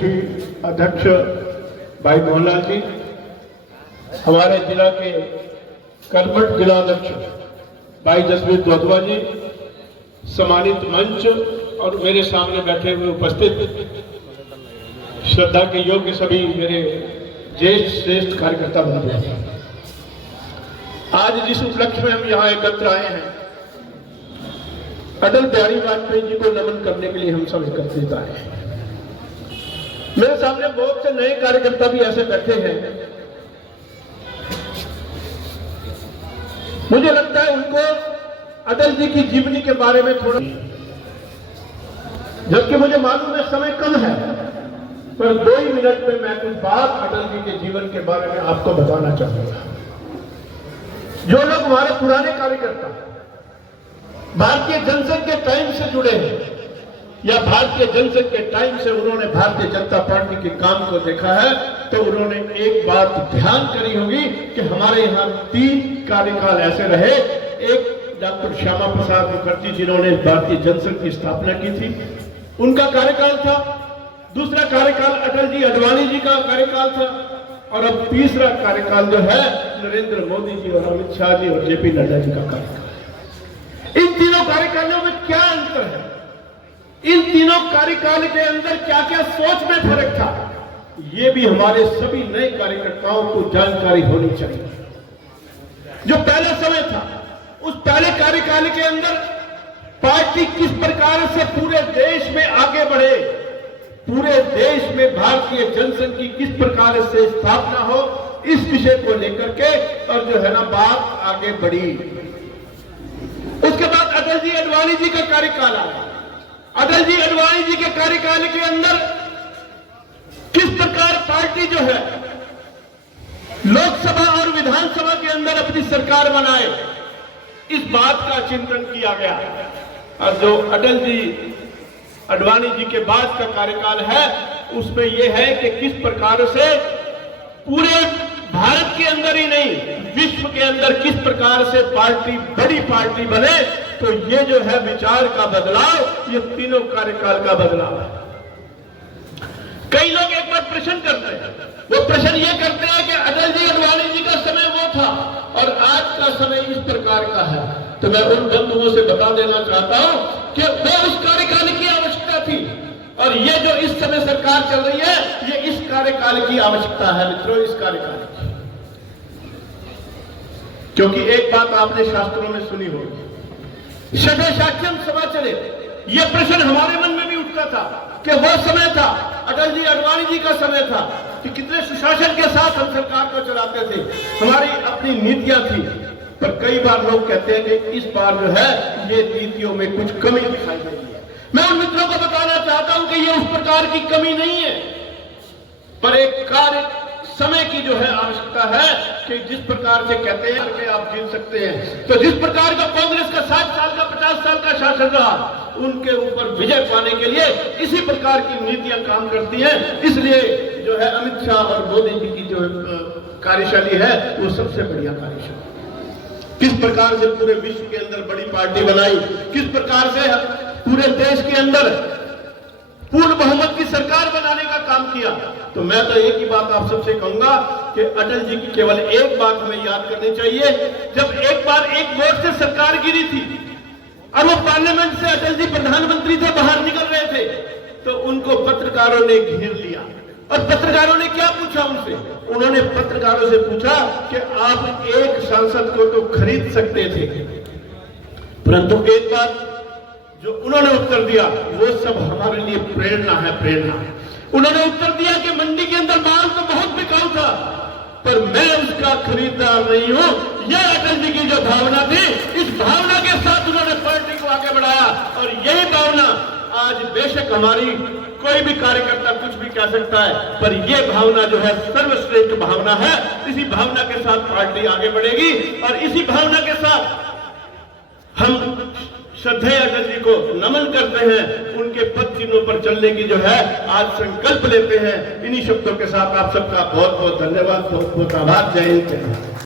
प्रदेशी अध्यक्ष भाई मोहनलाल जी, हमारे जिला के करमट जिला अध्यक्ष भाई जसवीर द्वतवा जी, सम्मानित मंच और मेरे सामने बैठे हुए उपस्थित श्रद्धा के योग्य सभी मेरे ज्येष्ठ श्रेष्ठ कार्यकर्ता बंधु, आज जिस उपलक्ष्य में हम यहाँ एकत्र आए हैं, अटल बिहारी वाजपेयी जी को नमन करने के लिए हम सब एकत्रित आए हैं। मेरे सामने बहुत से नए कार्यकर्ता भी ऐसे बैठे हैं, मुझे लगता है उनको अटल जी की जीवनी के बारे में थोड़ा, जबकि मुझे मालूम है समय कम है, पर 2 ही मिनट में मैं कुछ बात अटल जी के जीवन के बारे में आपको बताना चाहूंगा। जो लोग हमारे पुराने कार्यकर्ता भारतीय जनसंघ के टाइम से जुड़े हैं या भारतीय जनसंघ के टाइम से उन्होंने भारतीय जनता पार्टी के काम को देखा है, तो उन्होंने एक बात ध्यान करी होगी कि हमारे यहाँ 3 कार्यकाल ऐसे रहे। एक डॉक्टर श्यामा प्रसाद मुखर्जी जिन्होंने भारतीय जनसंघ की स्थापना की थी, उनका कार्यकाल था। दूसरा कार्यकाल अटल जी अडवाणी जी का कार्यकाल था, और अब तीसरा कार्यकाल जो है नरेंद्र मोदी जी और अमित शाह जी और जेपी नड्डा जी का कार्यकाल। इन तीनों कार्यकालों में क्या अंतर है, इन तीनों कार्यकाल के अंदर क्या क्या सोच में फर्क था, ये भी हमारे सभी नए कार्यकर्ताओं को जानकारी होनी चाहिए। जो पहला समय था, उस पहले कार्यकाल के अंदर पार्टी किस प्रकार से पूरे देश में आगे बढ़े, पूरे देश में भारतीय जनसंघ की किस प्रकार से स्थापना हो, इस विषय को लेकर के और जो है ना बात आगे बढ़ी। उसके बाद अटल जी अडवाणी जी का कार्यकाल आया। अटल जी अडवाणी जी के कार्यकाल के अंदर किस प्रकार पार्टी जो है लोकसभा और विधानसभा के अंदर अपनी सरकार बनाए, इस बात का चिंतन किया गया। और जो अटल जी अडवाणी जी के बाद का कार्यकाल है, उसमें यह है कि किस प्रकार से पूरे भारत के अंदर ही नहीं, विश्व के अंदर किस प्रकार से पार्टी बड़ी पार्टी बने। तो ये जो है विचार का बदलाव, ये तीनों कार्यकाल का बदलाव है। कई लोग एक बार प्रश्न करते हैं, वो प्रश्न ये करते हैं कि अटल जी अडवाणी जी का समय वो था और आज का समय इस प्रकार का है। तो मैं उन बंधुओं से बता देना चाहता हूं कि वो उस कार्यकाल की आवश्यकता थी, और ये जो इस समय सरकार चल रही है, ये इस कार्यकाल की आवश्यकता है मित्रों, इस कार्यकाल की। क्योंकि एक बात आपने शास्त्रों में सुनी होगी, शठे शाक्यम समाचरे, ये प्रश्न हमारे मन में भी उठता था कि वो समय था, अटल जी अडवाणी जी का समय था कि कितने सुशासन के साथ हम सरकार को चलाते थे, हमारी अपनी नीतियां थी। पर कई बार लोग कहते हैं कि इस बार जो है ये नीतियों में कुछ कमी दिखाई दे रही है। मैं उन मित्रों को बताना चाहता हूं कि ये उस प्रकार की कमी नहीं है, पर एक कार्य समय की जो है आवश्यकता है कि जिस प्रकार से कहते हैं कि आप जीत सकते हैं, तो जिस प्रकार का कांग्रेस का 60 साल का 50 साल का शासन रहा, उनके ऊपर विजय पाने के लिए इसी प्रकार की नीतियां काम करती हैं। इसलिए जो है अमित शाह और मोदी जी की जो कार्यशैली है वो सबसे बढ़िया कार्यशैली। किस प्रकार से पूरे विश्व के अंदर बड़ी पार्टी बनाई, किस प्रकार से पूरे देश के अंदर पूर्ण बहुमत की सरकार बनाने का काम किया। तो मैं तो एक ही बात आप सबसे कहूंगा कि अटल जी की केवल एक बात हमें याद करनी चाहिए। जब एक बार एक वोट से सरकार गिरी थी और वो पार्लियामेंट से अटल जी प्रधानमंत्री थे, बाहर निकल रहे थे, तो उनको पत्रकारों ने घेर लिया। और पत्रकारों ने क्या पूछा उनसे? उन्होंने पत्रकारों से पूछा कि आप एक सांसद को तो खरीद सकते थे, परंतु एक बात जो उन्होंने उत्तर दिया वो सब हमारे लिए प्रेरणा है, प्रेरणा। उन्होंने उत्तर दिया कि मंडी के अंदर माल तो बहुत बिकाऊ था, पर मैं उसका खरीदार नहीं हूं। यह अटल जी की जो भावना थी, इस भावना के साथ उन्होंने पार्टी को आगे बढ़ाया। और यही भावना आज बेशक हमारी कोई भी कार्यकर्ता कुछ भी कह सकता है, पर यह भावना जो है सर्वश्रेष्ठ भावना है। इसी भावना के साथ पार्टी आगे बढ़ेगी और इसी भावना के साथ हम श्रद्धेय अटल जी को नमन करते हैं, उनके पद चिन्हों पर चलने की जो है आज संकल्प लेते हैं। इन्हीं शब्दों के साथ आप सबका बहुत बहुत धन्यवाद, बहुत बहुत आभार। जय हिंद।